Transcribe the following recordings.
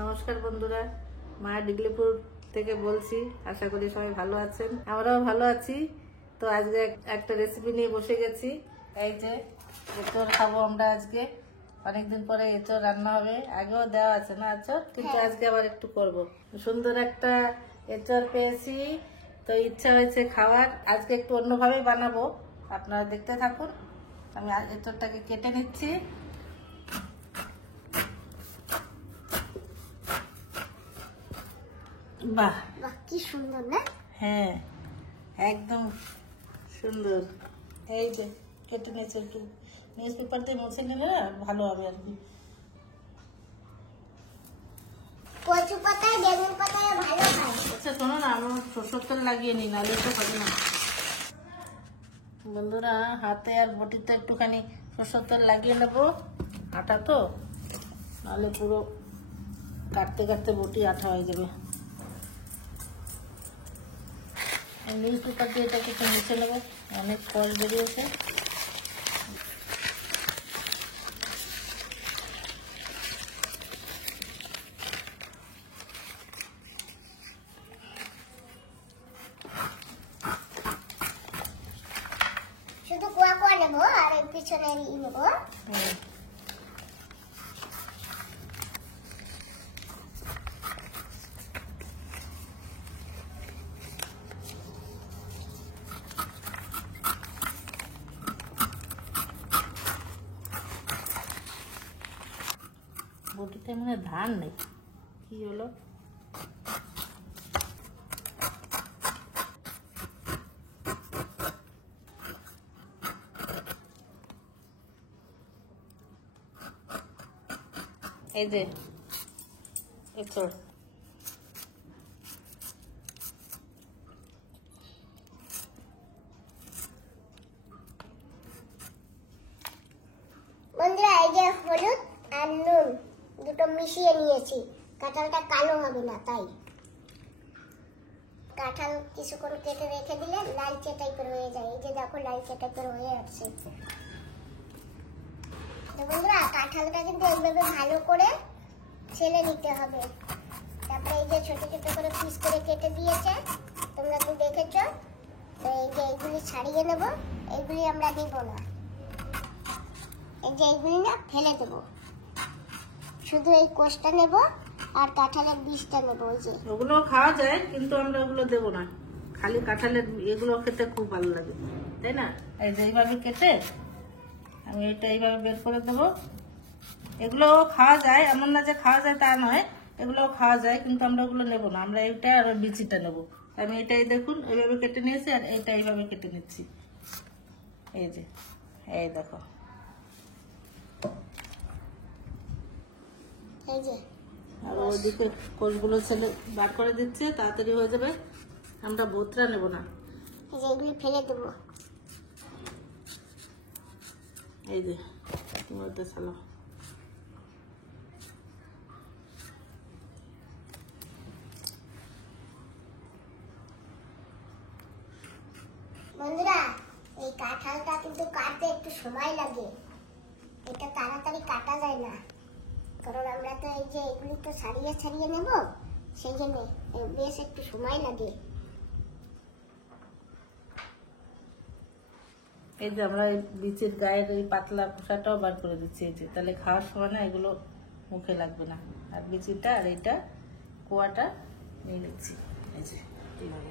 নমস্কার বন্ধুরা, মা ডিগলিপুর থেকে বলছি। আশা করি সবাই ভালো আছেন, আমরাও ভালো আছি। তো আজকে একটা রেসিপি নিয়ে বসে গেছি। এই যে এঁচড় খাবো আমরা আজকে। অনেকদিন পরে এঁচড় রান্না হবে, আগেও দেওয়া আছে না এঁচড়, কিন্তু আজকে আবার একটু করব। সুন্দর একটা এঁচড় পেয়েছি, তো ইচ্ছা হয়েছে খাওয়ার। আজকে একটু অন্যভাবে বানাবো, আপনারা দেখতে থাকুন। আমি এঁচড়টাকে কেটে নিচ্ছি। বাহ বাহ, কি সুন্দর না? হ্যাঁ, একদম সুন্দর। এই যে কেটে নিয়েছে, একটু নিউজ পেপার দিয়ে মুছে নিলে না ভালো হবে আর কি। কচু পাতায় বেগুন পাতায় ভালো হয়। আচ্ছা শোনো না, আমি সরষের তেল লাগিয়ে নিই, নাহলে তো হবে না। বন্ধুরা, হাতে আর বটিতে একটুখানি সরষের তেল লাগিয়ে নেবো, আটা তো, নাহলে পুরো কাটতে কাটতে বটি আঠা হয়ে যাবে। নিউজ পেপার দিয়ে এটাকে একটু মুছে নেবো, অনেক কল বেরিয়েছে। শুধু কুয়া কুয়া নেবো আর এর পিছনে নেবো। বটিতে মানে ধান নেই, কি হলো? এই যে এঁচড়। বন্ধুরা, এই যে হলুদ আর নুন দুটো মিশিয়ে নিয়েছি। কাঁঠালটা কালো হবে না, তাই কাঁঠাল কিছুক্ষণ কেটে রেখে দিলে লালচে টাইপের হয়ে যায়। এই যে দেখো, লালচে টাইপের হয়ে আসছে। তো বন্ধুরা, কাঁঠালটা কিন্তু এইভাবে ভালো করে ছেলে নিতে হবে। তারপরে এই যে ছোট ছোট করে পিস করে কেটে দিয়েছে, তোমরা তো দেখেছো। তো এই যে এইগুলি ছাড়িয়ে নেব, এইগুলি আমরা দিব না। এই যে এইগুলি না ফেলে দেব, শুধু এই কোষটা নেব আর কাঁঠালের বীজটা নেব। ওই যে ওগুলো খাওয়া যায়, কিন্তু আমরা ওগুলো দেবো না। খালি কাঁঠালের এগুলো খেতে খুব ভালো লাগে, তাই না? এই যে এইভাবে কেটে আমি এটা এইভাবে বের করে দেবো। এগুলো খাওয়া যায়, এমন না যে খাওয়া যায় তা নয়, এগুলোও খাওয়া যায়, কিন্তু আমরা ওগুলো নেবো না। আমরা এইটা আর বিচিটা নেবো। আমি এটাই দেখুন এইভাবে কেটে নিয়েছি, আর এইটা এইভাবে কেটে নিচ্ছি। এই যে, এই দেখো, এই যে আর ওইদিকে কোষগুলো ছেলে বার করে দিচ্ছে, তাড়াতাড়ি হয়ে যাবে। আমরা বোতরা নেব না। এই যে এগুলি ফেলে দেবো। এই যে তোমাদের চালো। বন্ধুরা, এই কাঁঠালটা কিন্তু কাটতে একটু সময় লাগে। এটা তাড়াতাড়ি কাটা যায় না, কারণ আমরা তো এই যে এগুলি তো ছাড়িয়ে ছাড়িয়ে নেব, সেই জন্য বেশ একটু সময় লাগে। এই যে আমরা এই বিচির গায়ের এই পাতলা খোসাটাও বার করে দিচ্ছি। এই যে, তাহলে খাওয়ার সময় না এগুলো মুখে লাগবে না। আর বিচিটা আর এইটা কোয়াটা নিয়ে নিচ্ছি। এই যে এইভাবে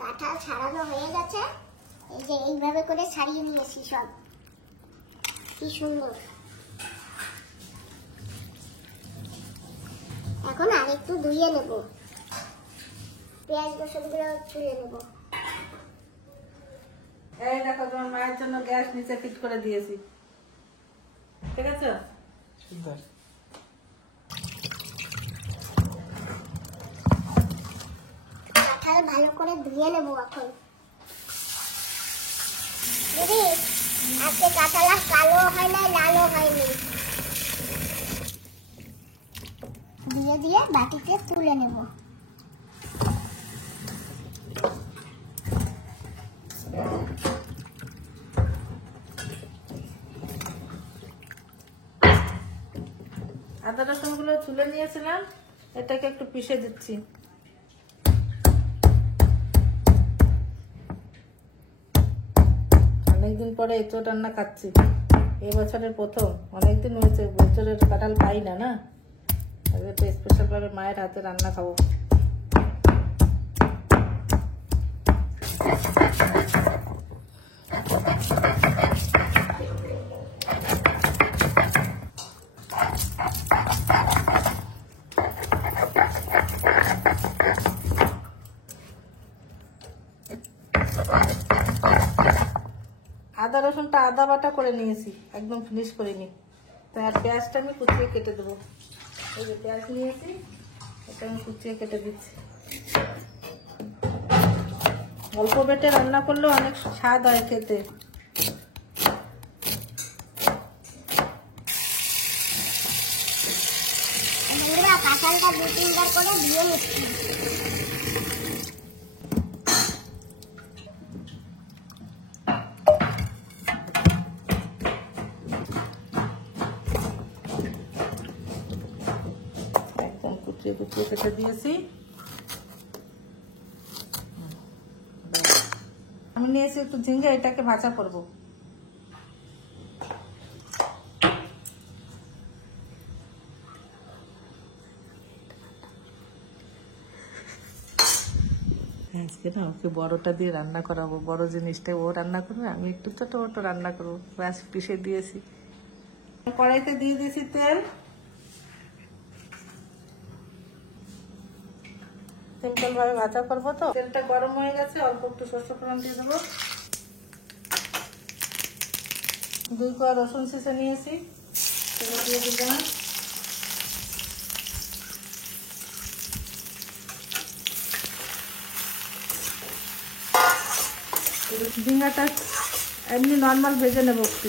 কাঁঠাল ছাড়ানো হয়ে গেছে। এই যে এইভাবে করে ছাড়িয়ে নিয়েছি সব। কি সুন্দর। এখন আরেকটু ধুয়ে নেব, পেঁয়াজ রসুনগুলো ছুলে নেব। এই দেখো, তোমার মায়ের জন্য গ্যাস নিচে ফিট করে দিয়েছি, ঠিক আছে? সুন্দর। কাঁঠাল ভালো করে ধুয়ে নেব এখন। দিদি, আজকে কাঁঠাল আর কালো হয় না, লালও হয়নি। দিয়ে দিয়ে বাটিতে তুলে নেব। আদা রসুনগুলো তুলে নিয়েছিলাম, এটাকে একটু পিষে দিচ্ছি। অনেকদিন পরে এঁচোড় রান্না খাচ্ছি, এই বছরের প্রথম। অনেকদিন হয়েছে, বছরের কাঁঠাল পাই না না, একটু স্পেশাল ভাবে মায়ের হাতে রান্না খাবো। আদা রসুনটা আদা বাটা করে নিয়েছি, একদম ফিনিশ করে নি। তো আর পেঁয়াজটা আমি কুচিয়ে কেটে দেবো। এই যে পেঁয়াজ নিয়েছি, এটা আমি কুচিয়ে কেটে দিচ্ছি। অল্প বেটে রান্না করলেও অনেক স্বাদ হয় খেতে। কাঁঠালটা 2-3 বার করে দিয়ে নিচ্ছি। একদম কুচিয়ে কুচিয়ে কেটে দিয়েছি। আমি নিয়েছি একটু ঝিঙ্গে, এটাকে ভাজা করবো। আজকে না ওকে বড়টা দিয়ে রান্না করাবো, বড় জিনিসটা ও রান্না করবে, আমি একটু ছোট ছোট রান্না করবো। ব্যাস পিষে দিয়েছি, কড়াইতে দিয়ে দিয়েছি তেল। সিম্পল ভাবে ভাজা করবো তো। তেলটা গরম হয়ে গেছে, অল্প একটু সরষে ফোড়ন দিয়ে দেবো। 2 কোয়া রসুন ছেঁচে নিয়েছি, সেটা দিয়ে দিলাম। ঝিঙ্গাটা এমনি নর্মাল ভেজে নেবো একটু।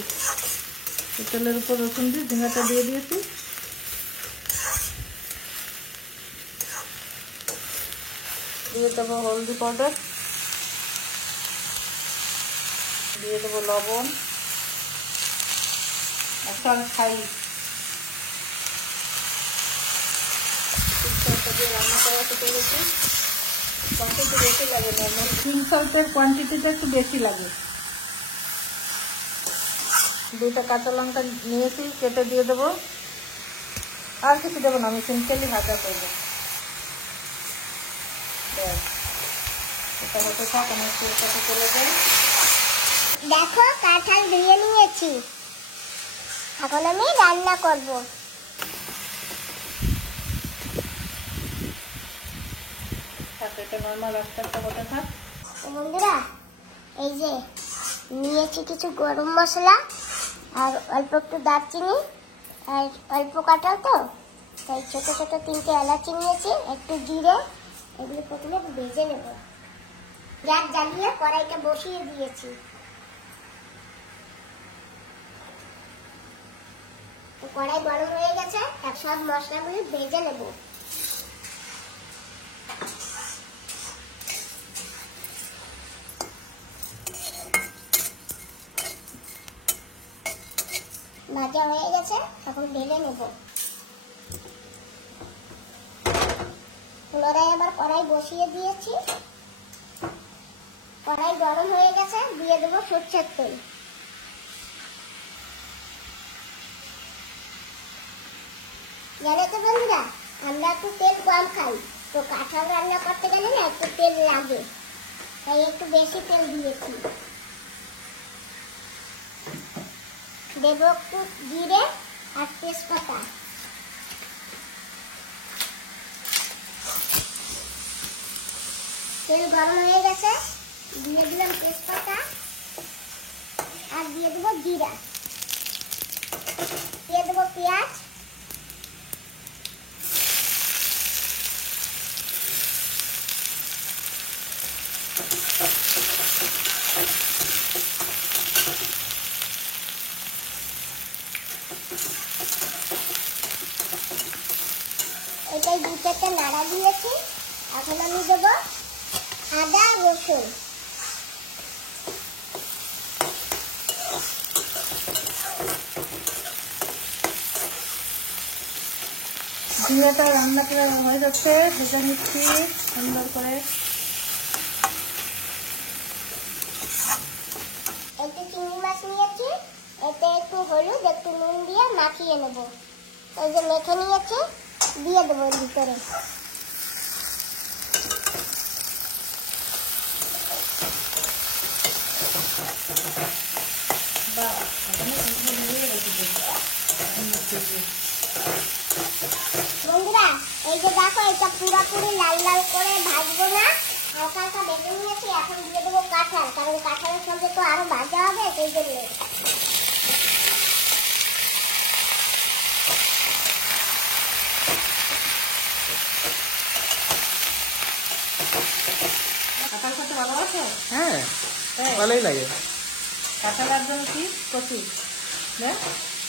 তেলের উপর রসুন দিয়ে ঝিঙ্গাটা দিয়ে দিয়েছি। দিয়ে দেবো হলদি পাউডার, দিয়ে দেবো লবণ, একটা খাই দিয়ে রান্না করা শিখে গেছি। কোয়ান্টিটি বেশি লাগে, নর্মাল পিঙ্ক সল্টের কোয়ান্টিটিটা একটু বেশি লাগে। 2টা কাঁচা লঙ্কা নিয়েছি, কেটে দিয়ে দেবো। আর কিছু দেবো না, আমি সিম্পলি ভাজা করবো। এটা হতে থাক, আমার তেলটাকে চলে যায়। দেখো কাঁঠাল ধুয়ে নিয়েছি, এখন আমি রান্না করব। এটা নর্মাল একটা হতে থাক। বন্ধুরা, এই যে নিয়েছি কিছু গরম মশলা আর অল্প একটু দারচিনি আর অল্প কাঁঠাল, তো তাই ছোট ছোট 3টে এলাচি নিয়েছি, একটু জিরে। এগুলো প্রথমে ভেজে নেব। গ্যাস জ্বালিয়ে কড়াইটা বসিয়ে দিয়েছি। কড়াই গরম হয়ে গেছে, সব মশলাগুলো ভেজে নেব। ভাজা হয়ে গেছে, এখন ঢেলে নেব। পুনরায় আবার কড়াই বসিয়ে দিয়েছি। কড়াই গরম হয়ে গেছে, দিয়ে দেবো সরষের তেল। জানো তো বন্ধুরা, আমরা একটু তেল কম খাই, তো কাঁঠাল রান্না করতে গেলে না একটু তেল লাগে, তাই একটু বেশি তেল দিয়েছি। দেবো একটু জিরে আর তেজপাতা। তেল গরম হয়ে গেছে, দিয়ে দিলাম তেজপাতা আর দিয়ে দেবো জিরা, দিয়ে দেবো পেঁয়াজ, এটাই 2-4টে নাড়া দিয়েছি। এখন আমি দেবো আদা রসুন। ঝিঙেটা রান্না করে হয়ে যাচ্ছে, ভেজে নিচ্ছি সুন্দর করে। একটু চিংড়ি মাছ নিয়েছি, এতে একটু হলুদ একটু নুন দিয়ে মাখিয়ে নেব। এই যে মেখে নিয়েছি, দিয়ে দেবো এর ভিতরে। বন্ধুরা এই যে দেখো, এটা পুরোপুরি লাল লাল করে ভাজবো না, হালকা হালকা ভেজে নিয়েছি। এখন দিয়ে দেবো কাঁঠাল, কারণ কাঁঠালের সঙ্গে তো আরো ভাজা হবে, সেই জন্য। কাঁঠাল খেতে ভালোবাসো? হ্যাঁ, ভালোই লাগে। কাঁঠাল একদম কি কচু, না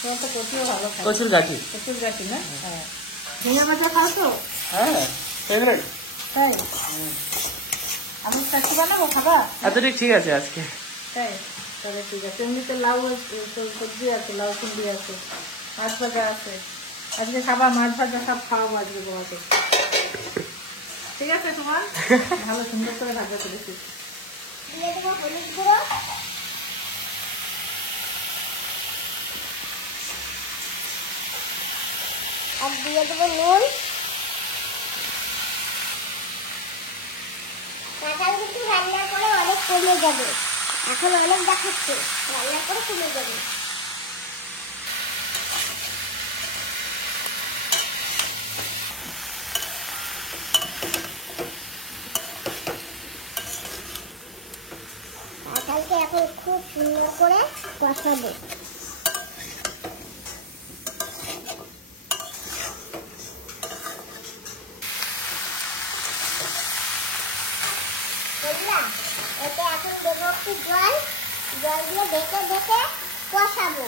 তোমার তো কচুও ভালো খায়। কচুর গাঠি। কচুর গাঠি না? হ্যাঁ। ঝিঙে ভাজা খাও তো? হ্যাঁ, ফেভারিট। তাই আমি চাকরি বানাবো, খাবা? আচ্ছা ঠিক আছে আজকে। তাই তাহলে ঠিক আছে। এমনিতে লাউ সবজি আছে, লাউ কুন্ডি আছে, মাছ ভাজা আছে। আজকে খাবা মাছ ভাজা, সব খাওয়াবো আজকে তোমাকে। ঠিক আছে তোমার ভালো সুন্দর করে ভাজা করেছি। দিয়ে দেবো হলুদ গুঁড়ো, আর দিয়ে দেবো নুন। কাঁঠাল কিন্তু রান্না করে অনেক কমে যাবে, এখন অনেক দেখাচ্ছে, রান্না করে কমে যাবে। কাঁঠালকে এখন খুব সুন্দর করে কষাবো। বুঝলা, এতে এখন দেবো একটু জল, জল দিয়ে ঢেকে ঢেকে কষাবো।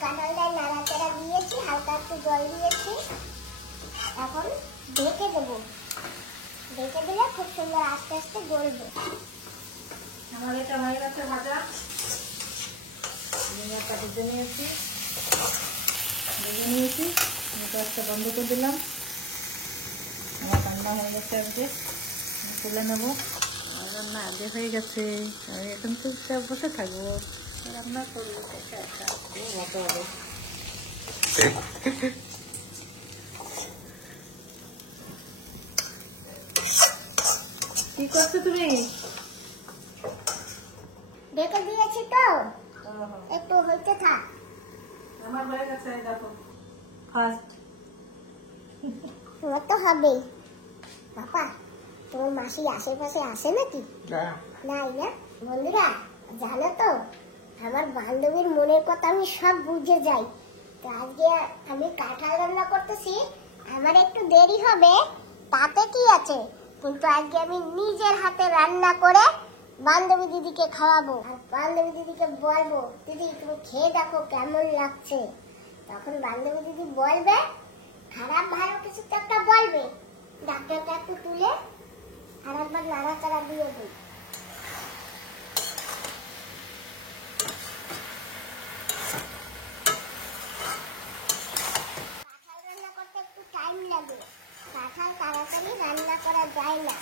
কাঁঠালটায় নাড়াচাড়া দিয়েছি, হালকা একটু জল দিয়েছি, এখন ঢেকে দেবো। ঢেকে দিলে খুব সুন্দর আস্তে আস্তে গলবে। আমার এটা হয়ে গেছে ভাজা, ঝিঙেটা ভেজে নিয়েছি, গ্যাসটা বন্ধ করে দিলাম। আমার রান্না হয়ে গেছে, আজকে তুলে নেবো। আমার রান্না আগে হয়ে গেছে, আমি এখন চুপচাপ বসে থাকবো, রান্না করবো একা একা, খুব মজা হবে। কি করছো তুমি? ঢেকে দিয়েছি তো, একটু হইতে থাক। আমার হয়ে গেছে, দেখো ফার্স্ট। তোমার তো হবেই। বাবা, তোমার মাসি আশেপাশে আসে নাকি? নাই না? বন্ধুরা জানো তো, আমার বান্ধবীর মনের কথা আমি সব বুঝে যাই। তো আজকে আমি কাঁঠাল রান্না করতেছি, আমার একটু দেরি হবে, তাতে কি আছে, কিন্তু আজকে আমি নিজের হাতে রান্না করে বান্ধবী দিদিকে খাওয়াবো। আর বান্ধবী দিদিকে বলবো, দিদি তুমি খেয়ে দেখো কেমন লাগছে। তখন বান্ধবী দিদি বলবে, খারাপ ভালো কিছু তো একটা বলবে। ডাক্তারটা একটু তুলে আর একবার নাড়াচাড়া দিয়ে দিই। কাঁঠাল রান্না করতে একটু টাইম লাগে, কাঁঠাল তাড়াতাড়ি রান্না করা যায় না।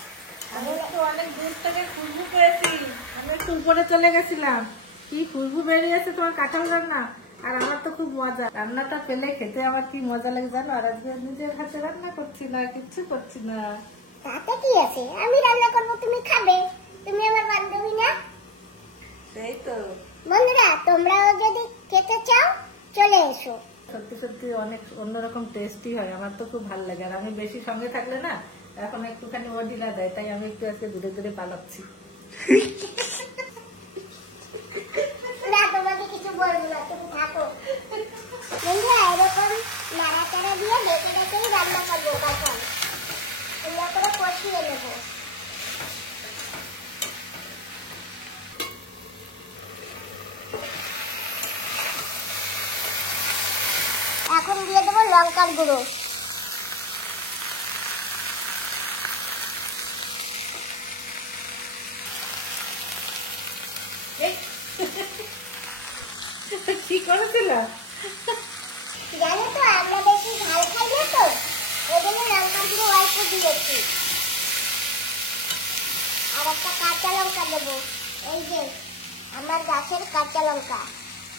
আমি তো অনেক দূর থেকে খুশবু পেয়েছি, আমি একটু উপরে চলে গেছিলাম, কি খুশবু বেরিয়েছে তোমার কাঁঠাল রান্না। আর আমার তো খুব মজা, রান্নাটা পেলে খেতে আমার কি মজা লাগে জানো। আর আজকে নিজের হাতে রান্না করছি না, কিচ্ছু করছি না। তাতে কি আছে, আমি রান্না করবো তুমি খাবে, তুমি আমার বান্ধবী না? সেই তো। বন্ধুরা তোমরাও যদি খেতে চাও চলে এসো। সত্যি সত্যি অনেক অন্যরকম টেস্টি হয়, আমার তো খুব ভালো লাগে। আর আমি বেশি সঙ্গে থাকলে না এখন একটুখানি ও ঢিলা দেয়, তাই আমি একটু আজকে দূরে দূরে পালাচ্ছি। না তোমাকে কিছু বলবো না, তুমি থাকো। বন্ধুরা এরকম নাড়াচাড়া দিয়ে ঢেকে ঢেকেই রান্না করবো, তখন তোমরা করে কষিয়ে নেবো। এখন দিয়ে দেবো লঙ্কার গুঁড়ো। কি করেছিল? জানো তো আমরা বেশি ঝাল খাই না, তো ওই জন্য লঙ্কার গুঁড়ো অল্প দিয়েছি। আর একটা কাঁচা লঙ্কা দেবো, এই যে আমার গাছের কাঁচা লঙ্কা।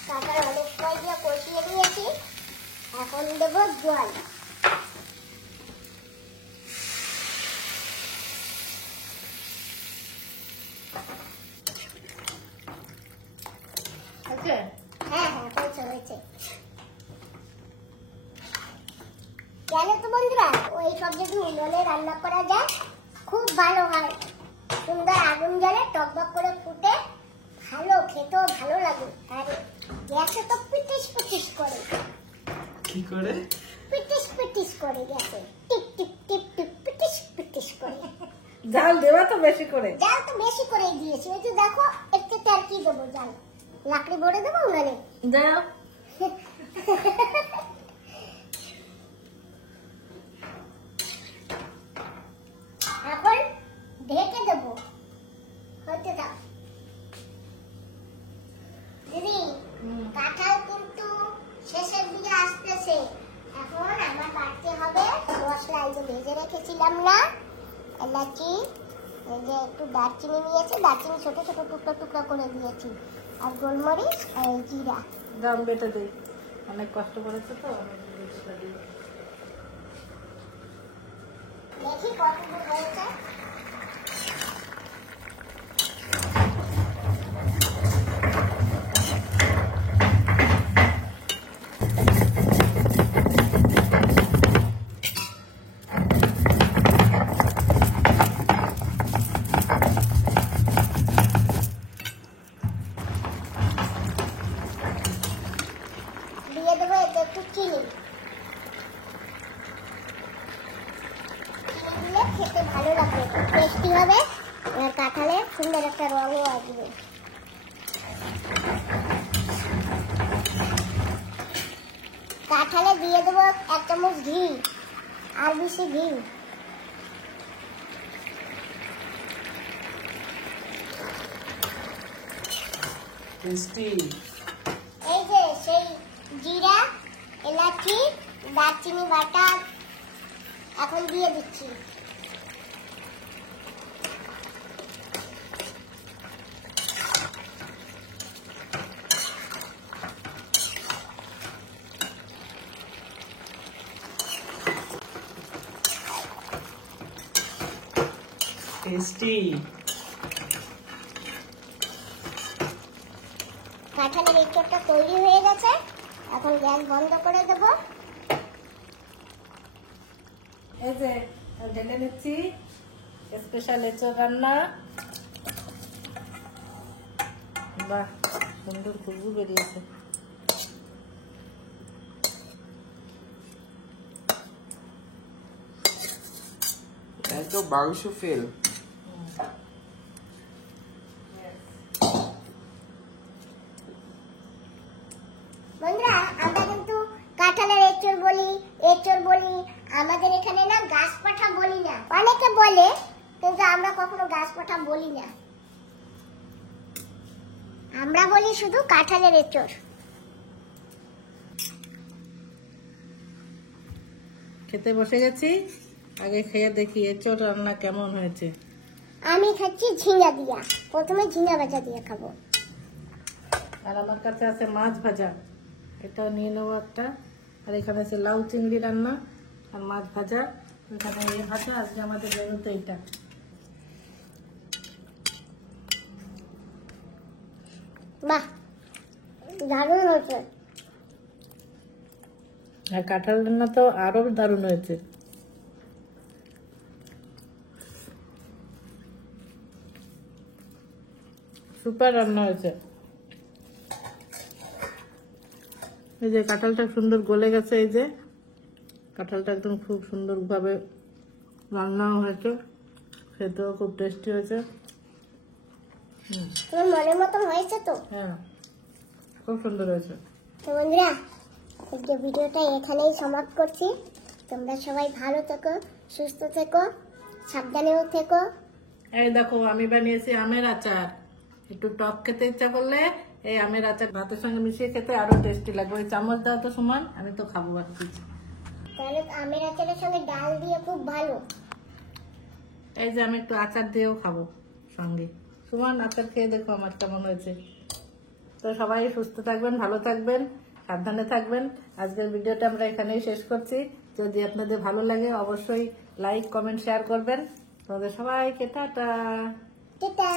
তারপর অনেক সময় দিয়ে কষিয়ে নিয়েছি, এখন দেবো জল। আচ্ছা, হ্যাঁ হ্যাঁ, হয়েছে হয়েছে। জানো তো বন্ধুরা, ওই সব যদি উনুনে রান্না করা যায় খুব ভালো হয়। সুন্দর আগুন জ্বলে টকবক করে ফুটে, ভালো খেতেও ভালো লাগে। আর গ্যাসে তো পিটিস পিটিস করে, কি করে? পিটিস পিটিস করে গ্যাসে, টিপ টিপ টিপ টিপ পিটিস পিটিস করে। জাল দেওয়া তো বেশি করে। জাল তো বেশি করে দিয়েছি, ওই যে দেখো একটু আর কি দেবো, জাল লাকড়ি ভরে দেবো উনানে। দাও। এখন ঢেকে দেবো, হতে দাও। দিদি, কাঁঠাল কিন্তু শেষের দিকে আসতেছে। এখন আমার বাড়তে হবে মশলা, এই যে ভেজে রেখেছিলাম না এলাচি, এই যে একটু দারচিনি নিয়েছি, দারচিনি ছোট ছোট টুকরো টুকরো করে দিয়েছি, আর গোলমরিচ আর এই জিরা। দাম বেটে দেই, অনেক কষ্ট করেছে তো। দেখি কতটুকু হয়েছে। দিয়ে দেবো এতে একটু চিনি, চিনি দিলে খেতে ভালো লাগবে, খুব টেস্টি হবে, আর কাঁঠালে সুন্দর একটা রঙও আসবে। কাঁঠালে দিয়ে দেবো 1 চামচ ঘি, আর বেশি ঘি। টেস্টি। এই যে সেই জিরা, এলাচি, দারচিনি বাটা এখন দিয়ে দিচ্ছি। টেস্টি। কাঁঠালের এঁচোড়টা তৈরি হয়ে গেছে, এখন গ্যাস বন্ধ করে দেব। এই যে ঢেলে নিচ্ছি স্পেশাল এঁচোড় রান্না। বাহ, সুন্দর খুশবু বেরিয়েছে। একদম মাংস ফেল। বন্ধুরা, আমরা কিন্তু কাঁঠালের এঁচোড় বলি, আমাদের এখানে না গাছ পাঠা বলি না। অনেকে বলে, কিন্তু আমরা কখনো গাছ পাঠা বলি না, আমরা বলি শুধু কাঁঠালের এঁচোড়। খেতে বসে গেছি, আগে খেয়ে দেখি এঁচোড় রান্না কেমন হয়েছে। আমি খাচ্ছি ঝিঙা দিয়া, প্রথমে ঝিঙা ভাজা দিয়ে খাবো। আর আমার কাছে আছে মাছ ভাজা, এটাও নিয়ে নেবো একটা। আর এখানে আছে লাউ চিংড়ি রান্না আর মাছ ভাজা। এখানে এই ভাজা, আজকে আমাদের মেনুতে এইটা। বাহ, দারুণ হয়েছে। আর কাঁঠাল রান্না তো আরো দারুণ হয়েছে। সুপার রান্না হয়েছে। এই যে কাঁঠালটা সুন্দর গলে গেছে, এই যে কাঁঠালটা একদম খুব সুন্দরভাবে রান্নাও হয়েছে, খেতেও খুব টেস্টি হয়েছে। তোমার মনের মতন হয়েছে তো? হ্যাঁ, খুব সুন্দর হয়েছে। তো বন্ধুরা, এই যে ভিডিওটা এখানেই সমাপ্ত করছি। তোমরা সবাই ভালো থেকো, সুস্থ থেকো, সাবধানেও থেকো। এই দেখো আমি বানিয়েছি আমের আচার। একটু টক খেতে ইচ্ছা করলে এই আমের আচার ভাতের সঙ্গে মিশিয়ে খেতে আরো টেস্টি লাগবে। ওই চামচ দাও তো সমান, আমি তো খাবো ভাবছি। তাহলে আমের আচারের সঙ্গে ডাল দিয়ে খুব ভালো। এই যে আমি একটু আচার দিয়েও খাবো সঙ্গে। সুমন আচার খেয়ে দেখো আমার কেমন হয়েছে। তো সবাই সুস্থ থাকবেন, ভালো থাকবেন, সাবধানে থাকবেন। আজকের ভিডিওটা আমরা এখানেই শেষ করছি। যদি আপনাদের ভালো লাগে অবশ্যই লাইক, কমেন্ট, শেয়ার করবেন। তোমাদের সবাইকে টাটা। টাটা।